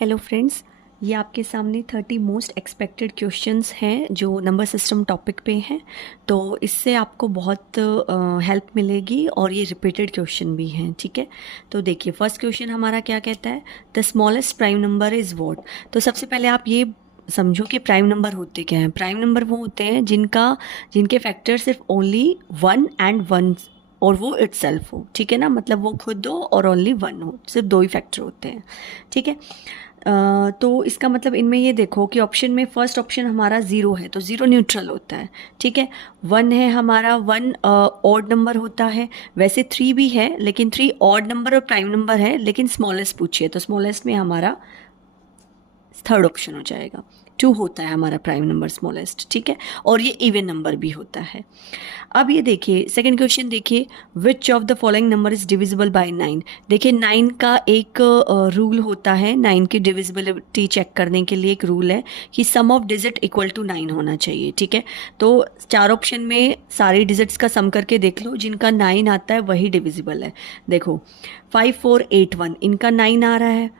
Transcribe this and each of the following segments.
Hello friends, ये आपके सामने 30 मोस्ट एक्सपेक्टेड क्वेश्चंस हैं जो नंबर सिस्टम टॉपिक पे हैं। तो इससे आपको बहुत हेल्प मिलेगी और ये रिपीटेड क्वेश्चन भी हैं। ठीक है, तो देखिए फर्स्ट क्वेश्चन हमारा क्या कहता है, the smallest prime number is what. तो सबसे पहले आप ये समझो कि प्राइम नंबर होते क्या हैं। प्राइम नंबर वो होते हैं जिनके फैक्टर सिर्फ ओनली वन एंड वन और वो इटसेल्फ हो। ठीक है ना, मतलब वो खुद हो और ओनली वन हो, सिर्फ दो ही फैक्टर होते हैं। ठीक है, तो इसका मतलब इनमें ये देखो कि ऑप्शन में फर्स्ट ऑप्शन हमारा ज़ीरो है तो ज़ीरो न्यूट्रल होता है। ठीक है, वन है हमारा, वन ऑड नंबर होता है। वैसे थ्री भी है लेकिन थ्री ऑड नंबर और प्राइम नंबर है, लेकिन स्मॉलेस्ट पूछिए तो स्मॉलेस्ट में हमारा थर्ड ऑप्शन हो जाएगा। टू होता है हमारा प्राइम नंबर स्मॉलेस्ट। ठीक है, और ये इवन नंबर भी होता है। अब ये देखिए सेकंड क्वेश्चन देखिए, which of the following number is divisible by nine. देखिए नाइन का एक रूल होता है, नाइन की डिविजिबिलिटी चेक करने के लिए एक रूल है कि sum of digit equal to nine होना चाहिए। ठीक है, तो चार ऑप्शन में सारी डिजिट्स का सम करके देख लो, जिनका नाइन आता है वही डिविजिबल है। देखो 5481 इनका नाइन आ रहा है,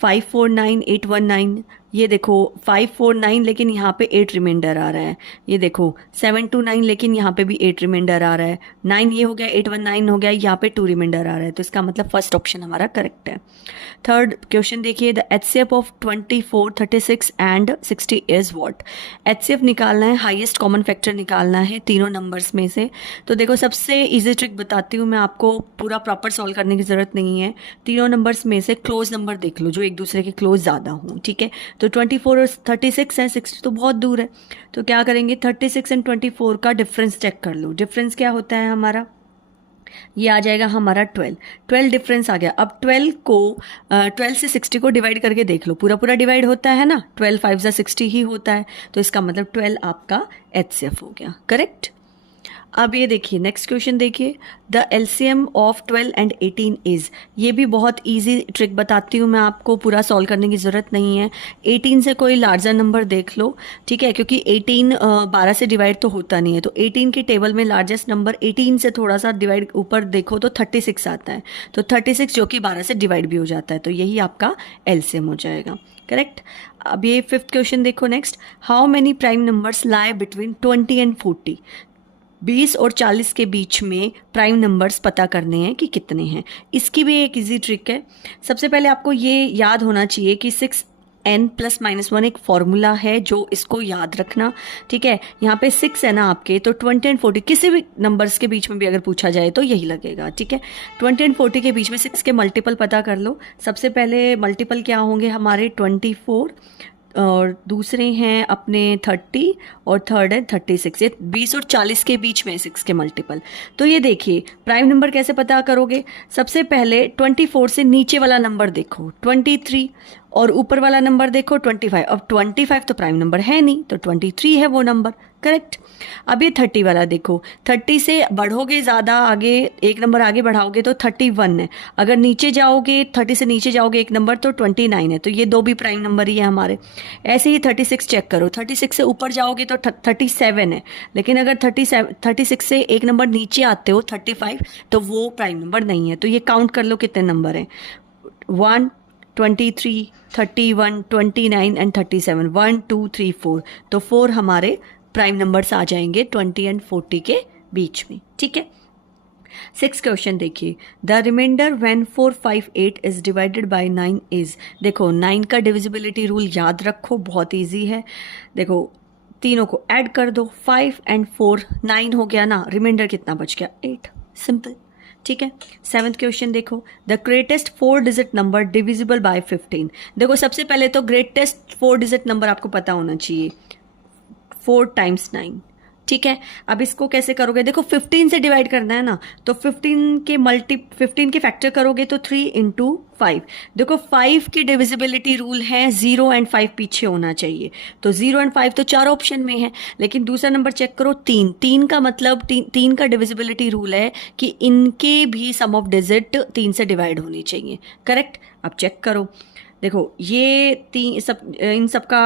549819 ये देखो 549 लेकिन यहाँ पे 8 रिमाइंडर आ रहा है। ये देखो 729 लेकिन यहाँ पे भी 8 रिमाइंडर आ रहा है। 9 ये हो गया, 819 हो गया, यहाँ पे 2 रिमाइंडर आ रहा है। तो इसका मतलब फर्स्ट ऑप्शन हमारा करेक्ट है। थर्ड क्वेश्चन देखिए, the HCF of 24, 36 and 60 is what. HCF निकालना है, हाईएस्ट कॉमन फैक्टर निकालना है तीनों नंबर्स में से। तो देखो सबसे ईजी ट्रिक बताती हूँ मैं आपको, पूरा प्रॉपर सॉल्व करने की ज़रूरत नहीं है। तीनों नंबर्स में से क्लोज नंबर देख लो जो एक दूसरे के क्लोज ज़्यादा हों। ठीक है, तो 24 और 36 है, 60 तो बहुत दूर है। तो क्या करेंगे, 36 एंड 24 का डिफरेंस चेक कर लो। डिफरेंस क्या होता है हमारा, ये आ जाएगा हमारा 12। 12 डिफरेंस आ गया। अब 12 से 60 को डिवाइड करके देख लो, पूरा पूरा डिवाइड होता है ना, 12 5 जा 60 ही होता है। तो इसका मतलब 12 आपका एचसीएफ हो गया, करेक्ट। अब ये देखिए नेक्स्ट क्वेश्चन देखिए, the LCM of 12 and 18 is. ये भी बहुत इजी ट्रिक बताती हूँ मैं आपको, पूरा सॉल्व करने की ज़रूरत नहीं है। 18 से कोई लार्जर नंबर देख लो। ठीक है, क्योंकि 18 12 से डिवाइड तो होता नहीं है, तो 18 के टेबल में लार्जेस्ट नंबर 18 से थोड़ा सा डिवाइड ऊपर देखो तो 36 आता है। तो 36 जो कि 12 से डिवाइड भी हो जाता है, तो यही आपका एलसीएम हो जाएगा, करेक्ट। अब ये फिफ्थ क्वेश्चन देखो next, how many prime numbers lie between 20 and 40। 20 और 40 के बीच में प्राइम नंबर्स पता करने हैं कि कितने हैं। इसकी भी एक इजी ट्रिक है। सबसे पहले आपको ये याद होना चाहिए कि 6n+-1 एक फॉर्मूला है, जो इसको याद रखना। ठीक है, यहाँ पे 6 है ना आपके, तो 20 एंड 40 किसी भी नंबर्स के बीच में भी अगर पूछा जाए तो यही लगेगा। ठीक है, 20 एंड 40 के बीच में 6 के मल्टीपल पता कर लो। सबसे पहले मल्टीपल क्या होंगे हमारे 24, और दूसरे हैं अपने 30 और थर्ड है 36। ये 20 और 40 के बीच में 6 के मल्टीपल। तो ये देखिए प्राइम नंबर कैसे पता करोगे, सबसे पहले 24 से नीचे वाला नंबर देखो 23 और ऊपर वाला नंबर देखो 25। अब 25 तो प्राइम नंबर है नहीं, तो 23 है वो नंबर, करेक्ट। अब ये 30 वाला देखो, 30 से बढ़ोगे ज़्यादा आगे, एक नंबर आगे बढ़ाओगे तो 31 है। अगर नीचे जाओगे 30 से नीचे जाओगे एक नंबर तो 29 है। तो ये दो भी प्राइम नंबर ही है हमारे। ऐसे ही 36 चेक करो, 36 से ऊपर जाओगे तो 37 है। लेकिन अगर 36 से एक नंबर नीचे आते हो 35, तो वो प्राइम नंबर नहीं है। तो ये काउंट कर लो कितने नंबर हैं, 1, 23, 31, 29 एंड 37। 1 2 3 4, तो 4 हमारे प्राइम नंबर्स आ जाएंगे 20 एंड 40 के बीच में। ठीक है, सिक्स क्वेश्चन देखिए, the reminder when 458 is divided by 9 is. देखो 9 का डिविजिबिलिटी रूल याद रखो, बहुत इजी है। देखो तीनों को ऐड कर दो, 5 एंड 4 9 हो गया ना, रिमाइंडर कितना बच गया 8, सिंपल। ठीक है, सेवन्थ क्वेश्चन देखो, the greatest 4 digit number divisible by 15। देखो सबसे पहले तो ग्रेटेस्ट 4 डिजिट नंबर आपको पता होना चाहिए, 4 टाइम्स 9। ठीक है, अब इसको कैसे करोगे, देखो 15 से डिवाइड करना है ना, तो 15 के फैक्टर करोगे तो 3 इंटू 5। देखो 5 की डिविजिबिलिटी रूल है 0 एंड 5 पीछे होना चाहिए, तो 0 एंड 5 तो चार ऑप्शन में है। लेकिन दूसरा नंबर चेक करो 3 का मतलब 3 का डिविजिबिलिटी रूल है कि इनके भी सम ऑफ डिजिट 3 से डिवाइड होनी चाहिए, करेक्ट। अब चेक करो देखो ये इन सब का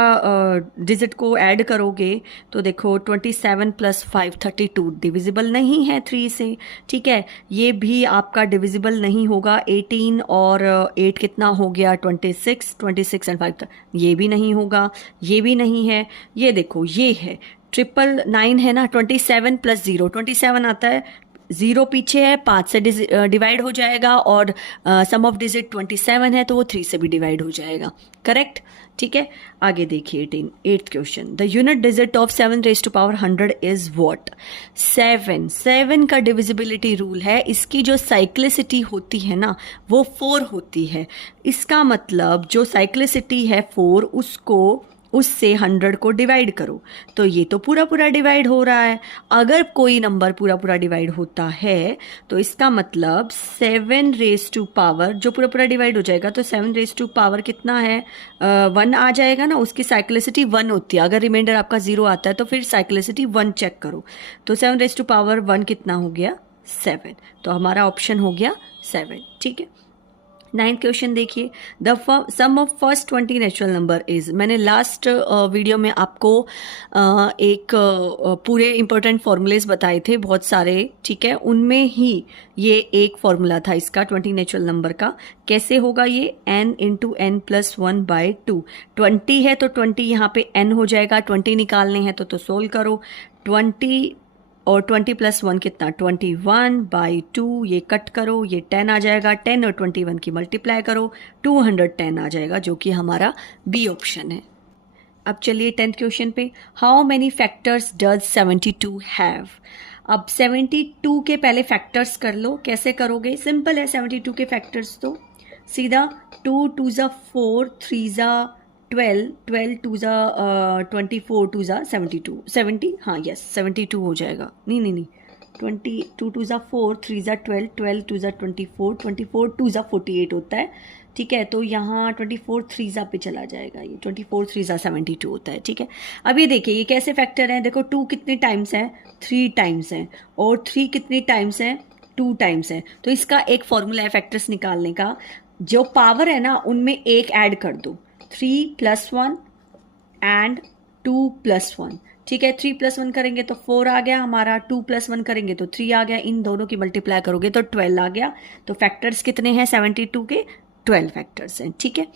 डिजिट को ऐड करोगे तो देखो 27 + 5 32 डिविजिबल नहीं है 3 से, ठीक है। ये भी आपका डिविजिबल नहीं होगा। 18 और 8 कितना हो गया 26, 26 एंड 5 ये भी नहीं होगा, ये भी नहीं है। ये देखो ये है 999 है ना, 27 + 0 27 आता है, 0 पीछे है, 5 से डिवाइड हो जाएगा और सम ऑफ डिजिट 27 है तो वो 3 से भी डिवाइड हो जाएगा, करेक्ट। ठीक है, आगे देखिए 8th question. The unit digit of 7⁻100 is what? 7 का डिविजिबिलिटी रूल है, इसकी जो साइक्लिसिटी होती है ना वो 4 होती है। इसका मतलब जो साइक्लिसिटी है 4 उससे 100 को डिवाइड करो तो ये तो पूरा पूरा डिवाइड हो रहा है। अगर कोई नंबर पूरा पूरा डिवाइड होता है तो इसका मतलब 7 जो पूरा पूरा डिवाइड हो जाएगा तो 7 कितना है 1 आ जाएगा ना, उसकी साइक्लिसिटी 1 होती है। अगर रिमाइंडर आपका 0 आता है तो फिर साइक्लिसिटी 1 चेक करो, तो 7 कितना हो गया 7, तो हमारा ऑप्शन हो गया 7। ठीक है, 9th क्वेश्चन देखिए। The sum of first 20 natural number is. मैंने लास्ट वीडियो में आपको एक पूरे इंपॉर्टेंट फॉर्मूलेज बताए थे बहुत सारे, ठीक है। उनमें ही ये एक फॉर्मूला था इसका 20 नेचुरल नंबर का। कैसे होगा ये? n × n + 1/2। 20 है तो 20 यहाँ पे n हो जाएगा, 20 निकालने हैं तो सोल्व करो। 20 और 20 + 1 कितना 21/2, ये कट करो, ये 10 आ जाएगा। 10 और 21 की मल्टीप्लाई करो, 210 आ जाएगा, जो कि हमारा बी ऑप्शन है। अब चलिए 10th क्वेश्चन पे। How many factors does 72 have? अब 72 के पहले फैक्टर्स कर लो। कैसे करोगे? सिंपल है 72 के फैक्टर्स, तो सीधा 2 × 2 = 4, 3 × 12, 12 × 2 = 24, 2 × 72, 70, हाँ यस 72 हो जाएगा। नहीं 22 × 2 = 4, 3 × 12, 12 × 2 = 24, 24 2 × 48 होता है, ठीक है। तो यहाँ 24 3 ज़ा पे चला जाएगा, ये 24 3 ज़ा 72 होता है, ठीक है। अब ये देखिए ये कैसे फैक्टर है, देखो 2 कितने टाइम्स है 3 टाइम्स है, और 3 कितनी टाइम्स है 2 टाइम्स है। तो इसका एक फॉर्मूला है फैक्टर्स निकालने का, जो पावर है ना उनमें एक ऐड कर दो, 3 + 1 एंड 2 + 1, ठीक है। 3 + 1 करेंगे तो 4 आ गया हमारा, 2 + 1 करेंगे तो 3 आ गया, इन दोनों की मल्टीप्लाई करोगे तो 12 आ गया। तो फैक्टर्स कितने हैं 72 के? 12 फैक्टर्स हैं, ठीक है।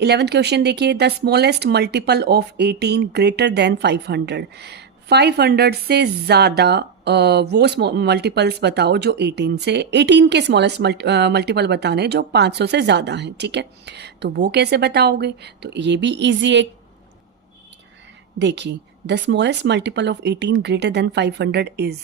11th क्वेश्चन देखिए। The smallest multiple of 18 greater than 500। 500 से ज़्यादा वो मल्टीपल्स बताओ जो 18 के स्मॉलेस्ट मल्टीपल बताने जो 500 से ज़्यादा हैं, ठीक है। तो वो कैसे बताओगे? तो ये भी इजी है। देखिए the smallest multiple of 18 greater than 500 is,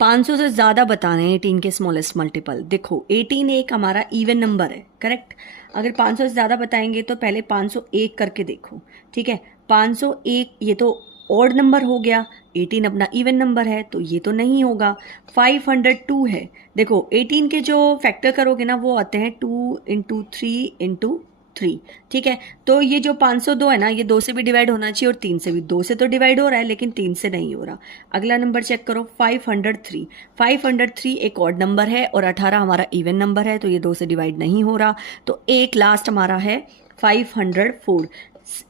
500 से ज़्यादा बताने हैं 18 के स्मॉलेस्ट मल्टीपल। देखो 18 एक हमारा इवन नंबर है, करेक्ट। अगर 500 से ज़्यादा बताएंगे तो पहले 501 करके देखो, ठीक है। 501 ये तो ऑड नंबर हो गया, 18 अपना इवन नंबर है तो ये तो नहीं होगा। 502 है, देखो 18 के जो फैक्टर करोगे ना वो आते हैं 2 × 3 × 3, ठीक है। तो ये जो 502 है ना ये 2 से भी डिवाइड होना चाहिए और 3 से भी। 2 से तो डिवाइड हो रहा है लेकिन 3 से नहीं हो रहा। अगला नंबर चेक करो 503। 503 एक ऑड नंबर है और 18 हमारा इवन नंबर है तो ये 2 से डिवाइड नहीं हो रहा। तो एक लास्ट हमारा है 504।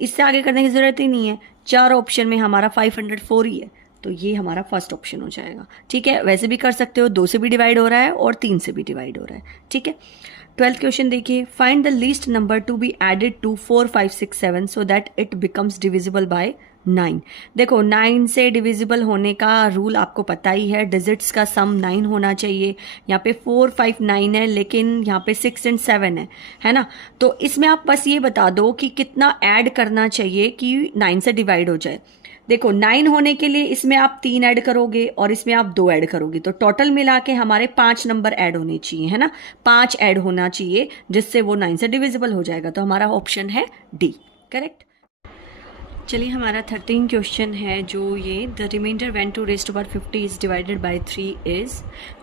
इससे आगे करने की ज़रूरत ही नहीं है, 4 ऑप्शन में हमारा 504 ही है, तो ये हमारा फर्स्ट ऑप्शन हो जाएगा, ठीक है। वैसे भी कर सकते हो, 2 से भी डिवाइड हो रहा है और 3 से भी डिवाइड हो रहा है, ठीक है। 12th क्वेश्चन देखिए। Find the least number to be added to 4 5 6 7 so that it becomes divisible by 9। देखो 9 से डिविजिबल होने का रूल आपको पता ही है, डिजिट्स का सम 9 होना चाहिए। यहाँ पे 4 5 9 है लेकिन यहाँ पे 6 और 7 है ना। तो इसमें आप बस ये बता दो कि कितना ऐड करना चाहिए कि 9 से डिवाइड हो जाए। देखो 9 होने के लिए इसमें आप 3 ऐड करोगे और इसमें आप 2 ऐड करोगे, तो टोटल मिला के हमारे 5 नंबर ऐड होने चाहिए, है ना। 5 ऐड होना चाहिए जिससे वो 9 से डिविजिबल हो जाएगा, तो हमारा ऑप्शन है डी, करेक्ट। चलिए हमारा 13 क्वेश्चन है जो ये the reminder when 2 raised to power 50 is divided by 3 is.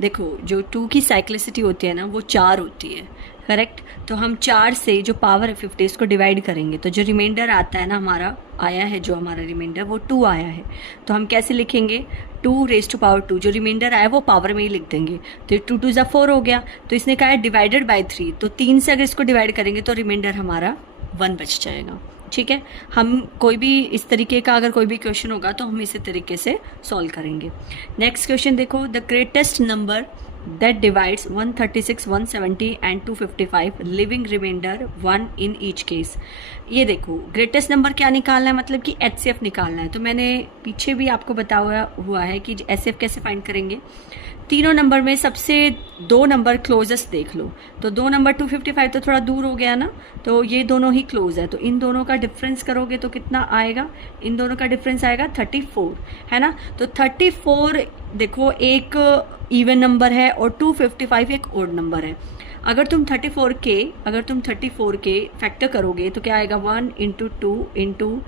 देखो जो 2 की साइक्लिसिटी होती है ना वो 4 होती है, करेक्ट। तो हम 4 से जो पावर है 50 इसको डिवाइड करेंगे तो जो रिमाइंडर आता है ना हमारा आया है, जो हमारा रिमाइंडर वो 2 आया है। तो हम कैसे लिखेंगे 2 raised to power 2, जो रिमाइंडर आया वो पावर में ही लिख देंगे। तो 2 2 = 4 हो गया। तो इसने कहा है डिवाइडेड बाय 3, तो 3 से अगर इसको डिवाइड करेंगे तो रिमाइंडर हमारा 1 बच जाएगा। ठीक है, हम कोई भी इस तरीके का अगर कोई भी क्वेश्चन होगा तो हम इसी तरीके से सॉल्व करेंगे। नेक्स्ट क्वेश्चन देखो, the greatest number that divides 136, 170 and 255, leaving remainder 1 in each case। ये देखो ग्रेटेस्ट नंबर क्या निकालना है, मतलब कि HCF निकालना है। तो मैंने पीछे भी आपको बताया हुआ है कि HCF कैसे फाइंड करेंगे। तीनों नंबर में सबसे 2 नंबर क्लोजेस्ट देख लो, तो 2 नंबर 255 तो थोड़ा दूर हो गया ना, तो ये दोनों ही क्लोज है, तो इन दोनों का डिफरेंस करोगे तो कितना आएगा, इन दोनों का डिफरेंस आएगा 34, है ना। तो 34 देखो एक इवन नंबर है और 255 एक ओड नंबर है। अगर तुम 34 के फैक्टर करोगे तो क्या आएगा, 1 इंटू 2 इंटू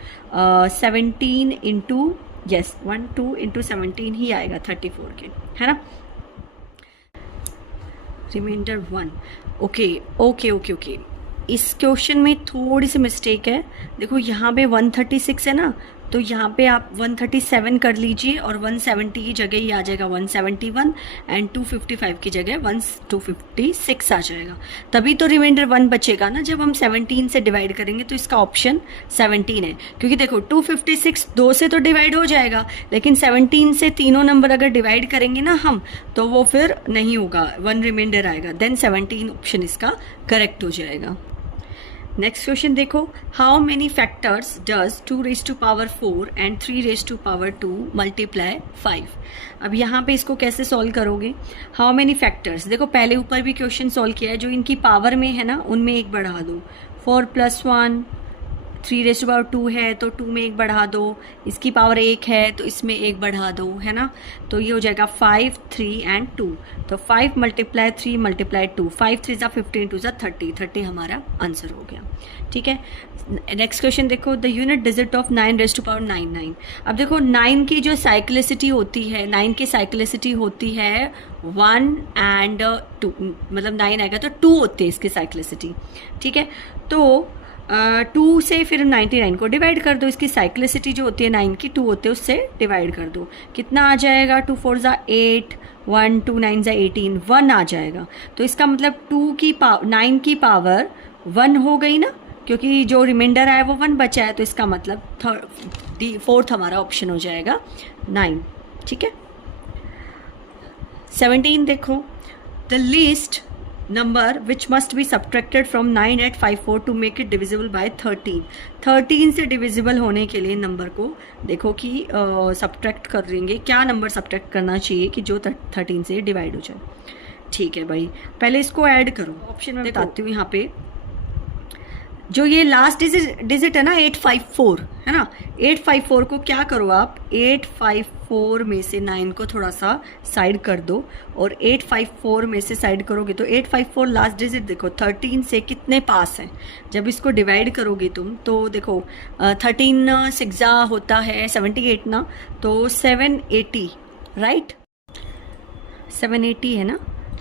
17 इंटू 17 ही आएगा 34 के, है ना। Reminder 1, okay. इस क्वेश्चन में थोड़ी सी मिस्टेक है। देखो यहाँ पे 136 है ना, तो यहाँ पे आप 137 कर लीजिए और 170 की जगह ही आ जाएगा 171 एंड 255 की जगह 256 आ जाएगा। तभी तो रिमाइंडर 1 बचेगा ना जब हम 17 से डिवाइड करेंगे, तो इसका ऑप्शन 17 है। क्योंकि देखो 256 2 से तो डिवाइड हो जाएगा, लेकिन 17 से तीनों नंबर अगर डिवाइड करेंगे ना हम, तो वो फिर नहीं होगा, 1 रिमाइंडर आएगा, देन 17 ऑप्शन इसका करेक्ट हो जाएगा। नेक्स्ट क्वेश्चन देखो, how many factors does 2 raise to power 4 and 3 raise to power 2 multiply 5। अब यहाँ पे इसको कैसे सॉल्व करोगे, हाउ मेनी फैक्टर्स, देखो पहले ऊपर भी क्वेश्चन सॉल्व किया है, जो इनकी पावर में है ना उनमें एक बढ़ा दो, 4 + 1, 3 रेज टू पावर 2 है तो 2 में एक बढ़ा दो, इसकी पावर 1 है तो इसमें एक बढ़ा दो, है ना। तो ये हो जाएगा 5, 3 एंड 2, तो 5 × 3 × 2, 5 3 = 15, 2 = 30, 30 हमारा आंसर हो गया। ठीक है, नेक्स्ट क्वेश्चन देखो, the unit digit of 9 raise to power 99। अब देखो 9 की जो साइक्लिसिटी होती है, 9 की साइक्लिसिटी होती है 1 एंड 2, मतलब 9 आएगा तो 2 होती है इसकी साइक्लिसिटी। ठीक है, तो 2 से फिर 99 को डिवाइड कर दो, इसकी साइक्लिसिटी जो होती है 9 की 2 होते हैं उससे डिवाइड कर दो, कितना आ जाएगा, 2 4 = 8, 1 2 9 = 18, 1 आ जाएगा। तो इसका मतलब 9 की पावर 1 हो गई ना, क्योंकि जो रिमाइंडर आया वो 1 बचा है, तो इसका मतलब फोर्थ हमारा ऑप्शन हो जाएगा 9। ठीक है, 17 देखो, the least number which must be subtracted from 9854 to make it divisible by 13। 13 से डिविजिबल होने के लिए नंबर को देखो कि सब्ट्रैक्ट करेंगे, क्या नंबर सब्ट्रैक्ट करना चाहिए कि जो 13 से डिवाइड हो जाए। ठीक है भाई, पहले इसको ऐड करो, ऑप्शन में बताती हूँ। यहाँ पे जो ये लास्ट डिजिट है ना 854, है ना, 854 को क्या करो आप, 854 में से 9 को थोड़ा सा साइड कर दो, और 854 में से साइड करोगे तो 854 लास्ट डिजिट देखो 13 से कितने पास है। जब इसको डिवाइड करोगे तुम तो देखो 13 6 होता है 78 ना, तो 780, राइट, 780 है ना।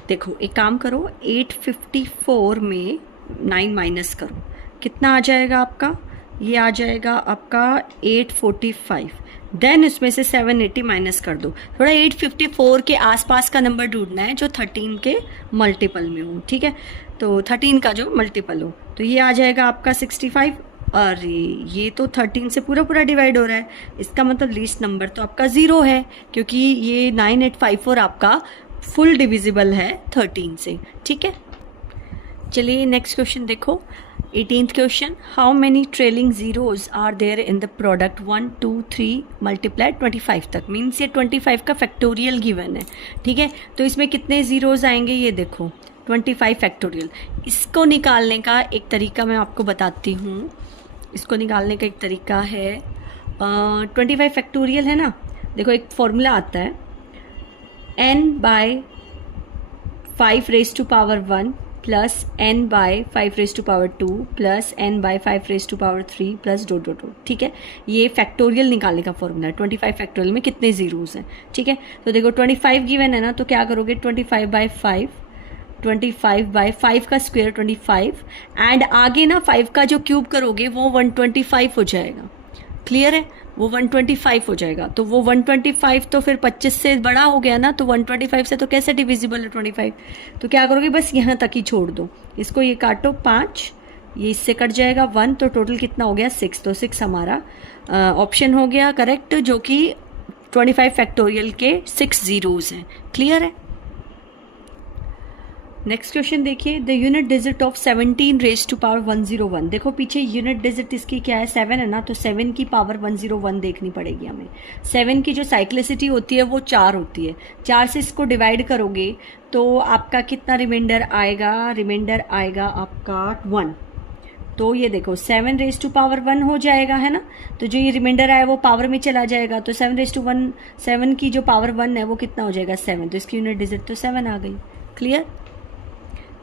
देखो एक काम करो, 854 में 9 माइनस करो, कितना आ जाएगा आपका, ये आ जाएगा आपका 845, देन उसमें से 780 माइनस कर दो। थोड़ा 854 के आसपास का नंबर ढूंढना है जो 13 के मल्टीपल में हो। ठीक है, तो 13 का जो मल्टीपल हो, तो ये आ जाएगा आपका 65। अरे ये तो 13 से पूरा डिवाइड हो रहा है, इसका मतलब लीस्ट नंबर तो आपका 0 है, क्योंकि ये 9854 आपका फुल डिविजिबल है 13 से। ठीक है, चलिए नेक्स्ट क्वेश्चन देखो, 18th question, how many trailing zeros are there in the product 1 2 3 multiply 25 तक, मीन्स ये 25 का फैक्टोरियल गिवन है। ठीक है, तो इसमें कितने जीरोज आएंगे, ये देखो 25 फैक्टोरियल। इसको निकालने का एक तरीका मैं आपको बताती हूँ, इसको निकालने का एक तरीका है 25 फैक्टोरियल है ना, देखो एक फॉर्मूला आता है, n/5 raise to power 1 plus n/5 raise to power 2 plus n/5 raise to power 3 plus dot. ठीक है, ये फैक्टोरियल निकालने का फॉर्मूला है। 25 फैक्टोरियल में कितने जीरोस हैं। ठीक है, तो देखो 25 गिवन है ना, तो क्या करोगे 25/5, 25/5 का स्क्वायर 25, एंड आगे ना 5 का जो क्यूब करोगे वो 125 हो जाएगा। क्लियर है, वो 125 हो जाएगा। तो वो 125 तो फिर 25 से बड़ा हो गया ना, तो 125 से तो कैसे डिविजिबल है 25, तो क्या करोगे बस यहाँ तक ही छोड़ दो, इसको ये काटो 5, ये इससे कट जाएगा 1, तो टोटल कितना हो गया 6, तो 6 हमारा ऑप्शन हो गया करेक्ट, जो कि 25 फैक्टोरियल के 6 जीरोज हैं। क्लियर है। नेक्स्ट क्वेश्चन देखिए, the unit digit of 17 raise to power 101। देखो पीछे यूनिट डिजिट इसकी क्या है, 7 है ना, तो 7 की पावर 101 देखनी पड़ेगी हमें। 7 की जो साइक्लिसिटी होती है वो 4 होती है, 4 से इसको डिवाइड करोगे तो आपका कितना रिमाइंडर आएगा, रिमाइंडर आएगा आपका 1। तो ये देखो 7 रेज टू पावर 1 हो जाएगा, है ना, तो जो ये रिमाइंडर आया वो पावर में चला जाएगा, तो 7 रेज टू 1, 7 की जो पावर 1 है वो कितना हो जाएगा 7, तो इसकी यूनिट डिजिट तो 7 आ गई। क्लियर।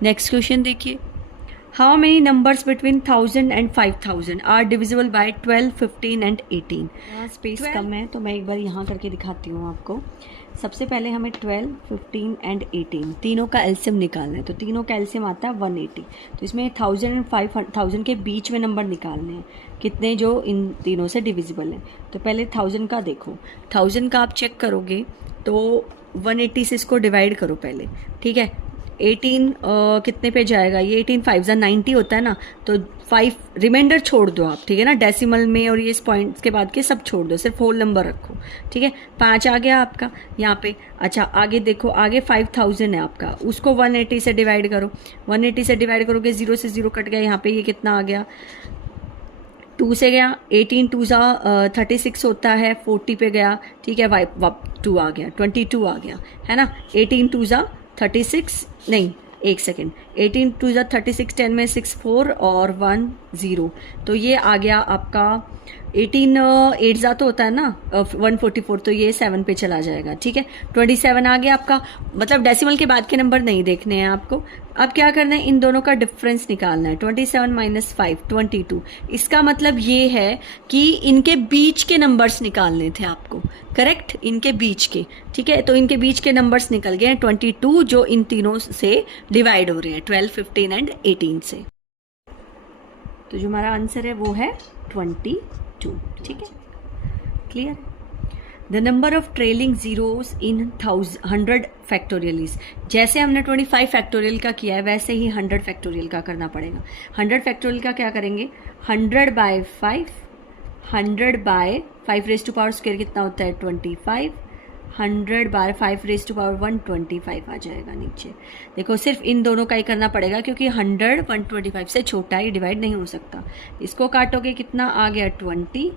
नेक्स्ट क्वेश्चन देखिए, how many numbers between 1000 and 5000 are divisible by 12, 15 and 18। यहाँ स्पेस कम है तो मैं एक बार यहाँ करके दिखाती हूँ आपको। सबसे पहले हमें 12, 15 एंड 18 तीनों का एलसीएम निकालना है, तो तीनों का एलसीएम आता है 180। तो इसमें 1000 एंड 5000 के बीच में नंबर निकालने हैं कितने जो इन तीनों से डिविजिबल हैं। तो पहले 1000 का देखो, 1000 का आप चेक करोगे तो 180 से इसको डिवाइड करो पहले, ठीक है। 18 कितने पे जाएगा, ये 18 5 90 होता है ना, तो 5 रिमाइंडर छोड़ दो आप, ठीक है ना, डेसिमल में और ये इस पॉइंट्स के बाद के सब छोड़ दो, सिर्फ होल नंबर रखो, ठीक है। 5 आ गया आपका यहाँ पे। अच्छा आगे देखो, आगे 5000 है आपका, उसको 180 से डिवाइड करो, 180 से डिवाइड करोगे 0 से 0 कट गया, यहाँ पे ये कितना आ गया 2 से गया, 18 2 36 होता है, 40 पे गया, ठीक है, 2 आ गया, 22 आ गया, है ना। 18 2 36 नहीं, एक सेकेंड, 18 2 36, 10 में 6 4 और 1 0, तो ये आ गया आपका 18 8 तो होता है ना 144, तो ये 7 पे चला जाएगा, ठीक है। 27 आ गया आपका, मतलब डेसिमल के बाद के नंबर नहीं देखने हैं आपको। अब क्या करना है, इन दोनों का डिफरेंस निकालना है, 27 माइनस 5 22। इसका मतलब ये है कि इनके बीच के नंबर्स निकालने थे आपको, करेक्ट, इनके बीच के, ठीक है। तो इनके बीच के नंबर्स निकल गए हैं 22, जो इन तीनों से डिवाइड हो रहे हैं 12, 15 एंड 18 से। तो जो हमारा आंसर है वो है 22, ठीक है। Clear. The number of trailing zeros in 100 factorial is, जैसे हमने 25 फैक्टोरियल का किया है वैसे ही 100 फैक्टोरियल का करना पड़ेगा। 100 फैक्टोरियल का क्या करेंगे, 100 by 5, 100 by 5 raise to power square कितना होता है 25, 100 बाय 5 रेज टू पावर 125 आ जाएगा नीचे। देखो सिर्फ इन दोनों का ही करना पड़ेगा क्योंकि 100 125 से छोटा ही डिवाइड नहीं हो सकता। इसको काटोगे कितना आ गया 20,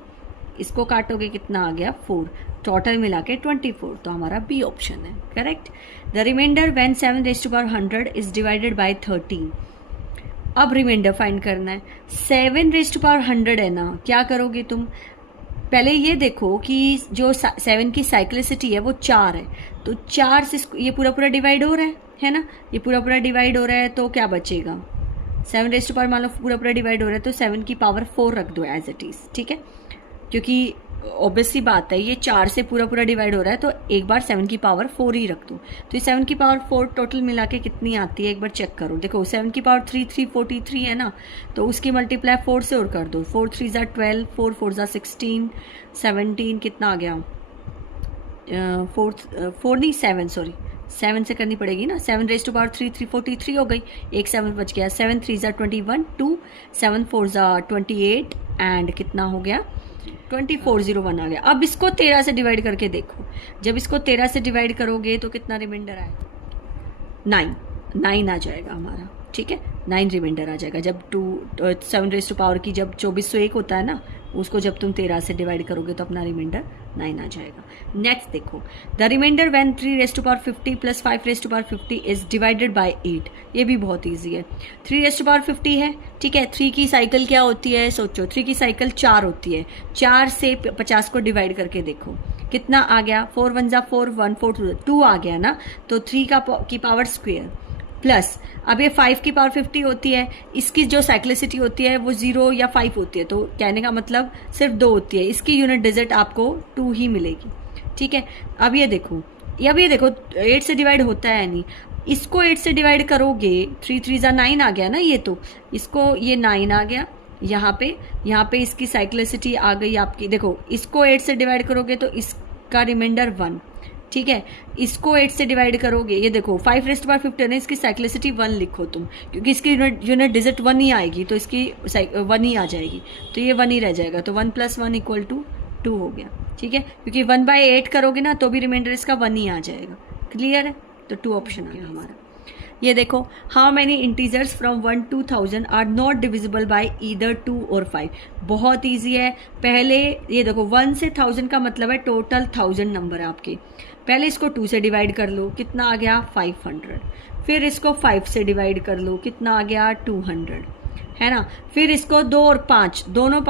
इसको काटोगे कितना आ गया 4, टोटल मिला के 24, तो हमारा बी ऑप्शन है correct. The reminder when 7 raise to power 100 is divided by 13। अब रिमाइंडर फाइंड करना है, 7 रेज टू पावर 100 है ना, क्या करोगे तुम, पहले ये देखो कि जो 7 की साइक्लिसिटी है वो 4 है, तो 4 से ये पूरा पूरा डिवाइड हो रहा है ना, ये पूरा पूरा डिवाइड हो रहा है, तो क्या बचेगा 7 रेज टू पावर, मान लो पूरा पूरा डिवाइड हो रहा है तो 7 की पावर 4 रख दो एज इट इज, ठीक है, क्योंकि ऑब्वियसली बात है ये 4 से पूरा पूरा डिवाइड हो रहा है तो एक बार 7 की पावर 4 ही रख दो। तो ये 7 की पावर 4 टोटल मिला के कितनी आती है एक बार चेक करो। देखो 7 की पावर 3 343 है ना, तो उसकी मल्टीप्लाई 4 से और कर दो, 4 3 12, 4 4 16, 17 कितना आ गया 4 नहीं 7 सॉरी 7 से करनी पड़ेगी ना, 7 रेज टू पावर 3 343 हो गई, एक 7 बच गया, 7 3 21 2, 7 4 28 एंड कितना हो गया 2401 आ गया। अब इसको 13 से डिवाइड करके देखो, जब इसको 13 से डिवाइड करोगे तो कितना रिमाइंडर आएगा 9 आ जाएगा हमारा, ठीक है, 9 रिमाइंडर आ जाएगा। जब 7 रेज टू पावर की जब 2401 होता है ना, उसको जब तुम 13 से डिवाइड करोगे तो अपना रिमाइंडर 9 आ जाएगा। नेक्स्ट देखो, the reminder when 3 raise to power 50 plus 5 raise to power 50 is divided by 8। ये भी बहुत ईजी है, 3 रेज टू पावर 50 है, ठीक है, 3 की साइकिल क्या होती है सोचो, 3 की साइकिल 4 होती है, 4 से 50 को डिवाइड करके देखो कितना आ गया, 4 1 4 1 4 2 आ गया ना, तो 3 की पावर स्क्वायर प्लस अब ये 5 की पावर 50 होती है, इसकी जो साइक्लिसिटी होती है वो 0 या 5 होती है, तो कहने का मतलब सिर्फ 2 होती है, इसकी यूनिट डिजिट आपको 2 ही मिलेगी, ठीक है। अब ये देखो 8 से डिवाइड होता है नहीं, इसको 8 से डिवाइड करोगे 3 3 9 आ गया ना, ये तो इसको ये 9 आ गया, यहाँ पे इसकी साइक्लिसिटी आ गई आपकी, देखो इसको 8 से डिवाइड करोगे तो इसका रिमाइंडर 1, ठीक है, इसको 8 से डिवाइड करोगे, ये देखो 5⁵15 है, इसकी साइक्लिसिटी 1 लिखो तुम, क्योंकि इसकी यूनिट डिजिट 1 ही आएगी, तो इसकी 1 ही आ जाएगी, तो ये 1 ही रह जाएगा, तो 1 + 1 = 2 हो गया। ठीक है, क्योंकि 1/8 करोगे ना तो भी रिमाइंडर इसका 1 ही आ जाएगा। क्लियर है, तो 2 ऑप्शन आ गया हमारा। ये देखो, how many integers from 1 to 1000 are not divisible by either 2 और 5। बहुत ईजी है। पहले ये देखो 1 से 1000 का मतलब है टोटल 1000 नंबर है आपके। पहले इसको 2 से डिवाइड कर लो, कितना आ गया 500। फिर इसको 5 से डिवाइड कर लो, कितना आ गया 200, है ना। फिर इसको 2 और 5, 2 और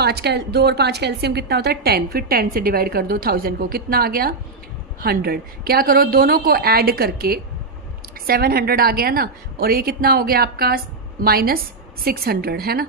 5 का एलसीएम कितना होता है 10। फिर 10 से डिवाइड कर दो 1000 को, कितना आ गया 100। क्या करो, दोनों को ऐड करके 700 आ गया ना, और ये कितना हो गया आपका -600, है ना,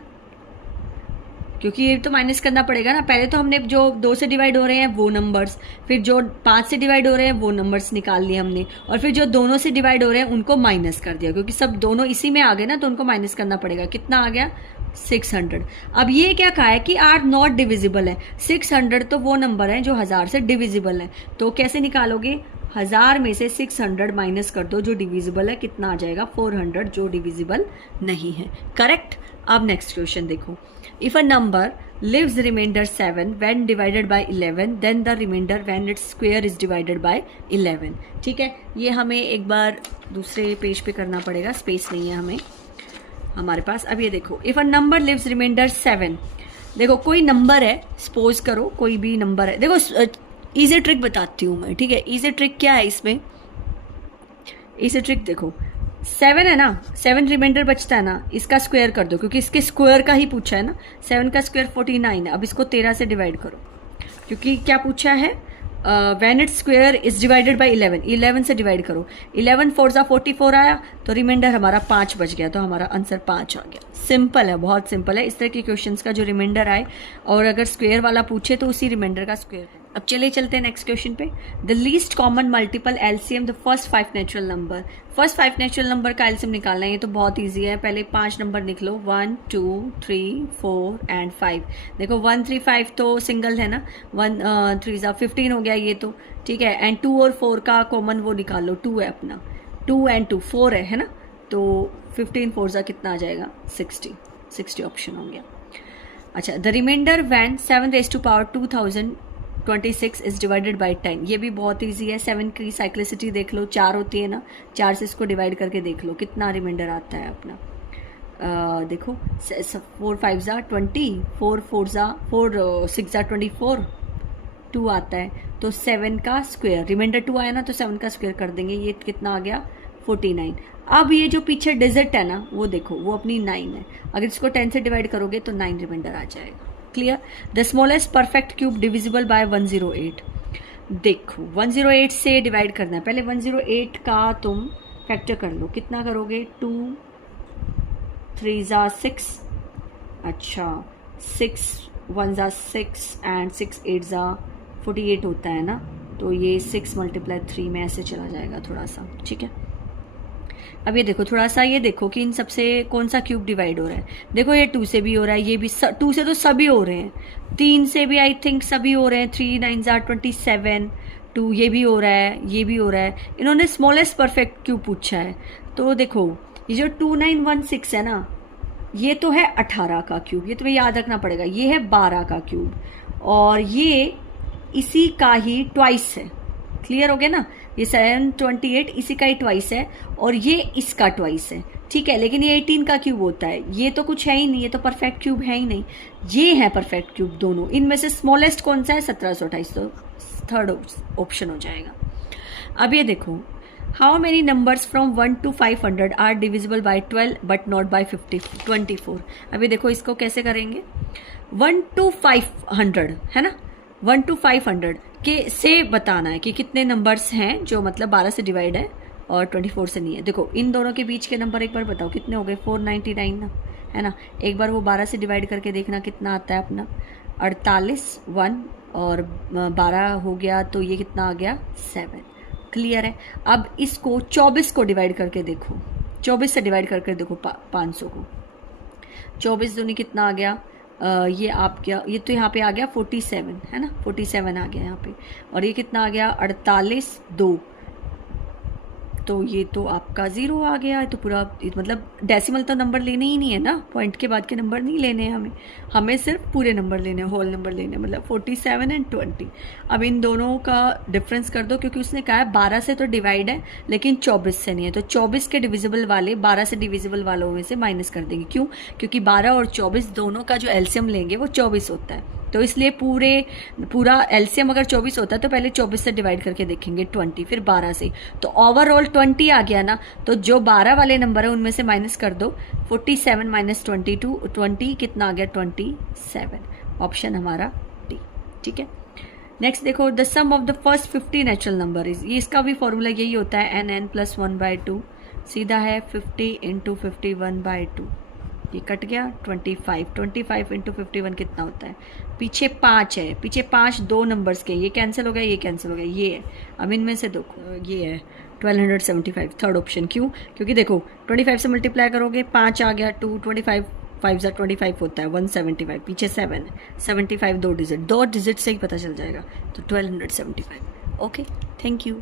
क्योंकि ये तो माइनस करना पड़ेगा ना। पहले तो हमने जो 2 से डिवाइड हो रहे हैं वो नंबर्स, फिर जो 5 से डिवाइड हो रहे हैं वो नंबर्स निकाल लिए हमने, और फिर जो दोनों से डिवाइड हो रहे हैं उनको माइनस कर दिया, क्योंकि सब दोनों इसी में आ गए ना, तो उनको माइनस करना पड़ेगा। कितना आ गया 600। अब ये क्या कहा है कि आर नॉट डिविजिबल है। 600 तो वो नंबर है जो 1000 से डिविजिबल है, तो कैसे निकालोगे, 1000 में से 600 माइनस कर दो जो डिविजिबल है, कितना आ जाएगा 400 जो डिविजिबल नहीं है। करेक्ट। अब नेक्स्ट क्वेश्चन देखो, if a number leaves remainder 7 when divided by 11 then the reminder when it's square is divided by 11। ठीक है, ये हमें एक बार दूसरे पेज पे करना पड़ेगा, स्पेस नहीं है हमें हमारे पास। अब ये देखो, if a number leaves remainder 7, देखो कोई नंबर है, सपोज करो कोई भी नंबर है। देखो इजी ट्रिक बताती हूँ मैं, ठीक है। इजी ट्रिक क्या है इसमें, इजी ट्रिक देखो, 7 है ना, 7 रिमाइंडर बचता है ना, इसका स्क्वायर कर दो, क्योंकि इसके स्क्वायर का ही पूछा है ना। 7 का स्क्वायर 49 है। अब इसको 13 से डिवाइड करो, क्योंकि क्या पूछा है, when it's square is divided by 11, 11 से डिवाइड करो। 11 4 ज़ा 44 आया, तो रिमाइंडर हमारा 5 बच गया, तो हमारा आंसर 5 आ गया। सिंपल है, बहुत सिंपल है। इस तरह के क्वेश्चंस का जो रिमाइंडर आए और अगर स्क्वायर वाला पूछे तो उसी रिमाइंडर का स्क्वायर। अब चलिए चलते हैं नेक्स्ट क्वेश्चन पे। The least common multiple LCM the first 5 natural number. First 5 natural number का एलसीएम निकालना है, ये तो बहुत ईजी है। पहले 5 नंबर लिख लो, 1 2 3 4 एंड 5। देखो 1 3 5 तो सिंगल है ना, 1 3 ज़ा 15 हो गया ये तो, ठीक है। एंड 2 और 4 का कॉमन वो निकाल लो, 2 है अपना, 2 एंड 2 4 है ना, तो 15 4 ज़ा कितना आ जाएगा 60 ऑप्शन हो गया। अच्छा, the reminder when 7⁻2026 is divided by 10। ये भी बहुत ईजी है। 7 की साइक्लिसिटी देख लो, 4 होती है ना, 4 से इसको डिवाइड करके देख लो कितना रिमाइंडर आता है अपना। देखो 4 5 ज़ा 20, 4 6 ज़ा 24, 2 आता है, तो 7 का स्क्वायर, रिमाइंडर 2 आया ना, तो 7 का स्क्वायर कर देंगे, ये कितना आ गया 49। अब ये जो पीछे डिजिट है ना, वो देखो वो अपनी 9 है। अगर इसको 10 से डिवाइड करोगे तो 9 रिमाइंडर आ जाएगा। Clear. The smallest perfect cube divisible by 108। देखो 108 से डिवाइड करना है। पहले 108 का तुम फैक्टर कर लो, कितना करोगे, 2 3 ज़ा 6, अच्छा 6 1 ज़ा 6 एंड 6 8 ज़ा 48 होता है ना, तो ये 6 × 3 में ऐसे चला जाएगा थोड़ा सा, ठीक है। अब ये देखो थोड़ा सा, ये देखो कि इन सबसे कौन सा क्यूब डिवाइड हो रहा है। देखो ये 2 से भी हो रहा है, ये भी 2 से तो सभी हो रहे हैं, 3 से भी आई थिंक सभी हो रहे हैं, 3 9 ज़ा 27, 2 ये भी हो रहा है, ये भी हो रहा है। इन्होंने स्मॉलेस्ट परफेक्ट क्यूब पूछा है, तो देखो ये जो 2916 है ना, ये तो है 18 का क्यूब, ये तुम्हें याद रखना पड़ेगा। ये है 12 का क्यूब, और ये इसी का ही ट्वाइस है। क्लियर हो गया ना, ये 728 इसी का ही ट्वाइस है, और ये इसका ट्वाइस है, ठीक है। लेकिन ये 18 का क्यूब होता है, ये तो कुछ है ही नहीं, ये तो परफेक्ट क्यूब है ही नहीं। ये है परफेक्ट क्यूब दोनों। इनमें से स्मॉलेस्ट कौन सा है, 1728, तो थर्ड ऑप्शन हो जाएगा। अब ये देखो, how many numbers from 1 to 500 are divisible by 12 but not by 24। अभी देखो इसको कैसे करेंगे, 1 to 500 है ना, 1 to 500 के से बताना है कि कितने नंबर्स हैं जो मतलब 12 से डिवाइड है और 24 से नहीं है। देखो इन दोनों के बीच के नंबर एक बार बताओ कितने हो गए, 499 ना, है ना। एक बार वो 12 से डिवाइड करके देखना कितना आता है अपना, 48 1 और 12 हो गया, तो ये कितना आ गया 7। क्लियर है। अब इसको 24 को डिवाइड करके देखो, 24 से डिवाइड करके देखो 500 को, 24 दूनी कितना आ गया ये आपका, ये तो यहाँ पे आ गया 47 है ना, 47 आ गया यहाँ पे, और ये कितना आ गया 48 2, तो ये तो आपका ज़ीरो आ गया। तो पूरा मतलब डेसिमल तो नंबर लेने ही नहीं है ना, पॉइंट के बाद के नंबर नहीं लेने हैं हमें, हमें सिर्फ पूरे नंबर लेने हैं, होल नंबर लेने हैं, मतलब 47 एंड 20। अब इन दोनों का डिफरेंस कर दो, क्योंकि उसने कहा है 12 से तो डिवाइड है लेकिन 24 से नहीं है, तो 24 के डिविजिबल वाले 12 से डिविजिबल वालों में से माइनस कर देंगे। क्यों? क्योंकि 12 और 24 दोनों का जो एलसीएम लेंगे वो 24 होता है, तो इसलिए पूरा एलसीएम अगर 24 होता है तो पहले 24 से डिवाइड करके देखेंगे 20, फिर 12 से, तो ओवरऑल 20 आ गया ना, तो जो 12 वाले नंबर है उनमें से माइनस कर दो, 47 माइनस 22, 20 कितना आ गया 27, ऑप्शन हमारा डी। ठीक है, नेक्स्ट देखो, the sum of the first 50 natural number is, ये इसका भी फॉर्मूला यही होता है, एन एन प्लस 1/2, सीधा है 50 इंटू 51/2, ये कट गया 25 इंटू 51 कितना होता है, पीछे 5 है, पीछे 5 दो नंबर्स के, ये कैंसिल हो गया, ये कैंसिल हो गया, ये है, अब इनमें से देखो ये है 1275, थर्ड ऑप्शन। क्यों? क्योंकि देखो 25 से मल्टीप्लाई करोगे 5 आ गया, 2 25 5 ज़ा 25 होता है 175, पीछे 7 है, 75 दो डिजिट से ही पता चल जाएगा, तो 1275। Okay, thank you.